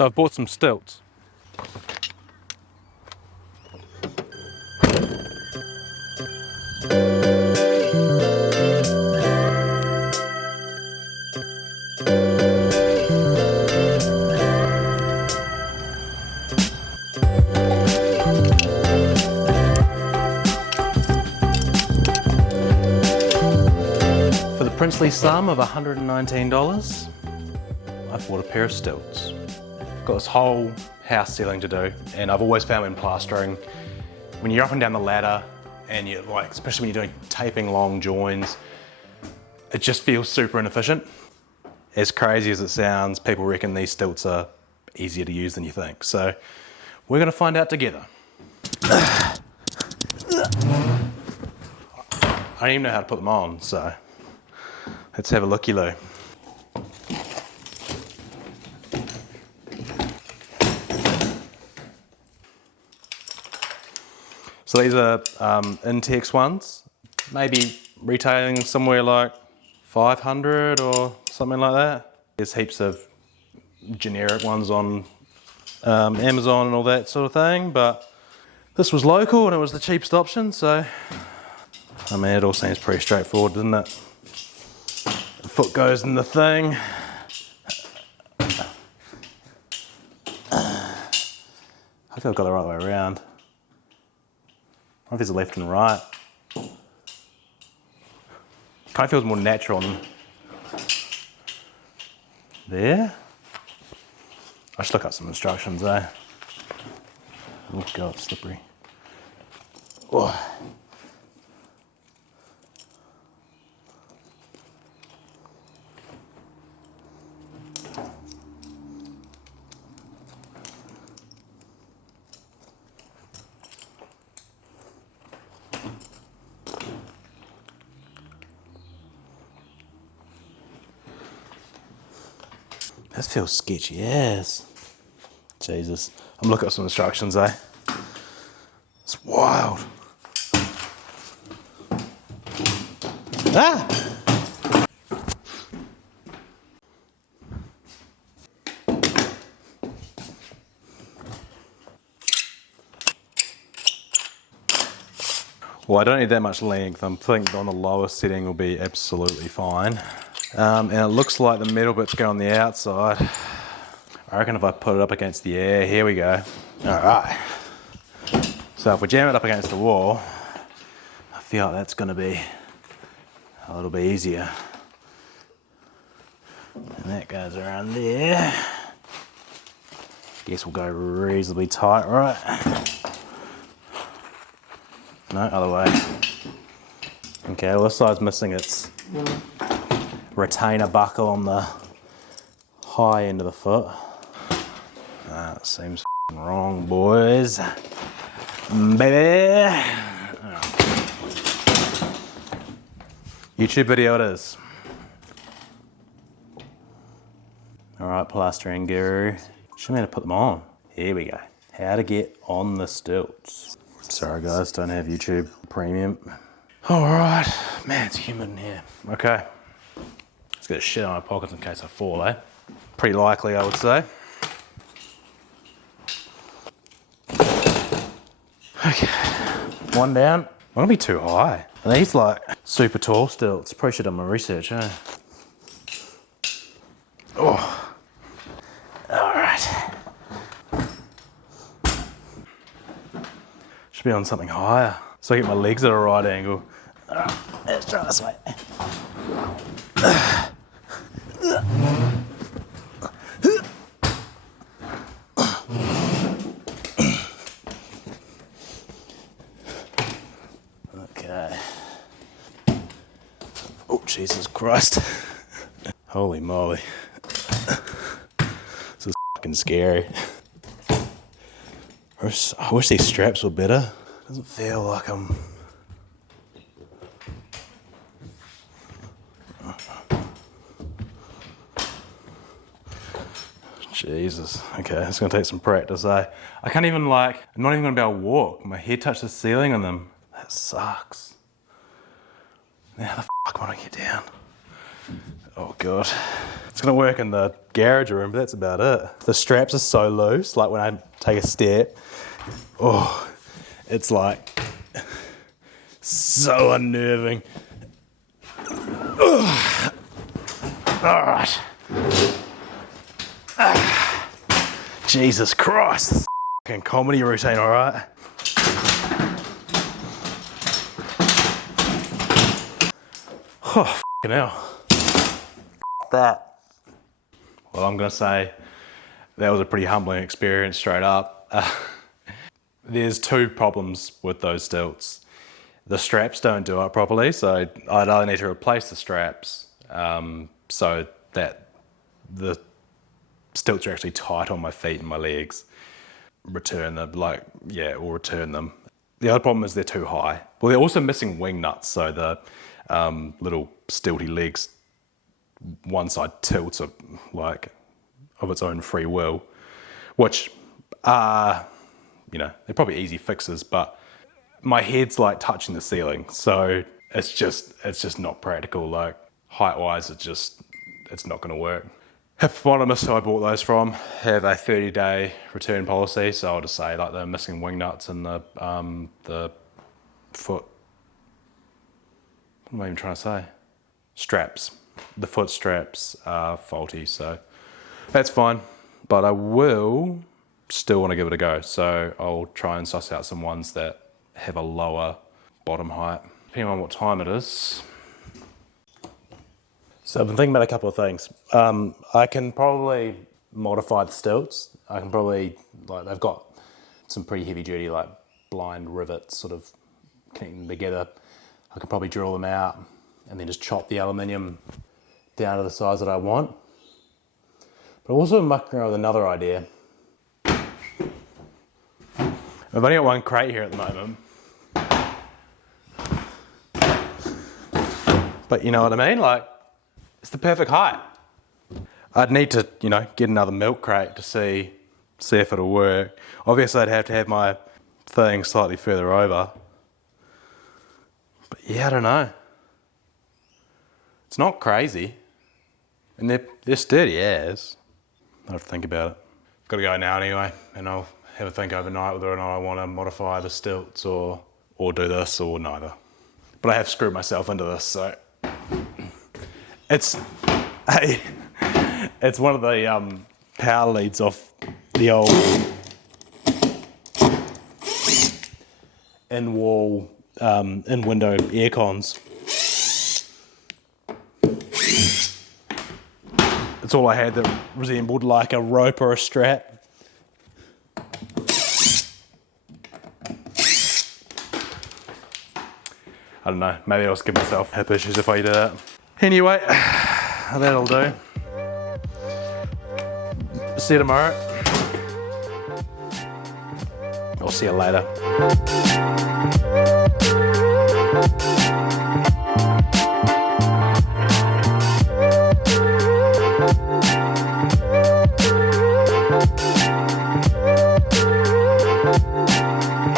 So I've bought some stilts. For the princely sum of $119, I've bought a pair of stilts. I've got this whole house ceiling to do, and I've always found when plastering, when you're up and down the ladder, and you're like, especially when you're doing taping long joins, it just feels super inefficient. As crazy as it sounds, people reckon these stilts are easier to use than you think. So we're gonna find out together. I don't even know how to put them on, so let's have a looky-loo. So these are Intex ones, maybe retailing somewhere like 500 or something like that. There's heaps of generic ones on Amazon and all that sort of thing, but this was local and it was the cheapest option, so I mean, it all seems pretty straightforward, doesn't it? The foot goes in the thing. I think I've got the right way around. I don't know if there's a left and right. Kind of feels more natural than there. I should look up some instructions, eh? Oh God, it's slippery. Oh. This feels sketchy as. Jesus. I'm looking at some instructions, eh? It's wild. Ah! Well, I don't need that much length. I'm thinking on the lower setting will be absolutely fine. And it looks like the metal bits go on the outside. I reckon if I put it up against the air, here we go. All right. So if we jam it up against the wall, I feel like that's gonna be a little bit easier. And that goes around there. Guess we'll go reasonably tight, right? No, other way. Okay, well this side's missing its retainer buckle on the high end of the foot. That seems wrong, boys. Baby! YouTube video it is. Alright, plastering guru. Show me how to put them on. Here we go. How to get on the stilts. Sorry guys, don't have YouTube Premium. Alright, man, it's humid in here. Okay. Let's get a shit on my pockets in case I fall, eh? Pretty likely, I would say. Okay, one down. I want to be too high. And these like super tall stilts. Probably should have done my research, eh? Oh. Alright. Should be on something higher. So I get my legs at a right angle. Let's try this way. Okay. Oh, Jesus Christ. Holy moly. This is fucking scary. I wish these straps were better. Doesn't feel like I'm... Jesus. Okay, it's gonna take some practice, eh? I can't even I'm not even gonna be able to walk. My head touched the ceiling on them. That sucks. Now how the fuck want I get down? Oh God. It's gonna work in the garage room, but that's about it. The straps are so loose, like when I take a step, oh, it's like so unnerving. Ugh. All right. Jesus Christ. Fucking comedy routine, all right? Oh, fucking hell. That. Well, I'm gonna say that was a pretty humbling experience straight up. There's two problems with those stilts. The straps don't do it properly, so I'd either need to replace the straps so that the stilts are actually tight on my feet and my legs. Return them, or return them. The other problem is they're too high. Well, they're also missing wing nuts, so the little stilty legs, one side tilts like of its own free will, which are, they're probably easy fixes, but my head's like touching the ceiling, so it's just not practical. Like height-wise, it's not going to work. Hippopotamus, who I bought those from, have a 30-day return policy, so I'll just say like they're missing wing nuts and the foot. What am I even trying to say? Straps. The foot straps are faulty, so that's fine. But I will still want to give it a go, so I'll try and suss out some ones that have a lower bottom height, depending on what time it is. So I've been thinking about a couple of things. I can probably modify the stilts. I can probably, they've got some pretty heavy duty, blind rivets sort of connecting them together. I can probably drill them out and then just chop the aluminium down to the size that I want. But I'm also mucking around with another idea. I've only got one crate here at the moment. But you know what I mean? It's the perfect height. I'd need to, get another milk crate to see if it'll work. Obviously I'd have to have my thing slightly further over. But yeah, I don't know. It's not crazy. And they're sturdy as. I'll have to think about it. I've got to go now anyway, and I'll have a think overnight whether or not I want to modify the stilts or do this or neither. But I have screwed myself into this, so it's one of the power leads off the old in-wall, in-window air cons. It's all I had that resembled like a rope or a strap. I don't know, maybe I'll just give myself hip issues if I do that. Anyway, that'll do. See you tomorrow. I'll see you later.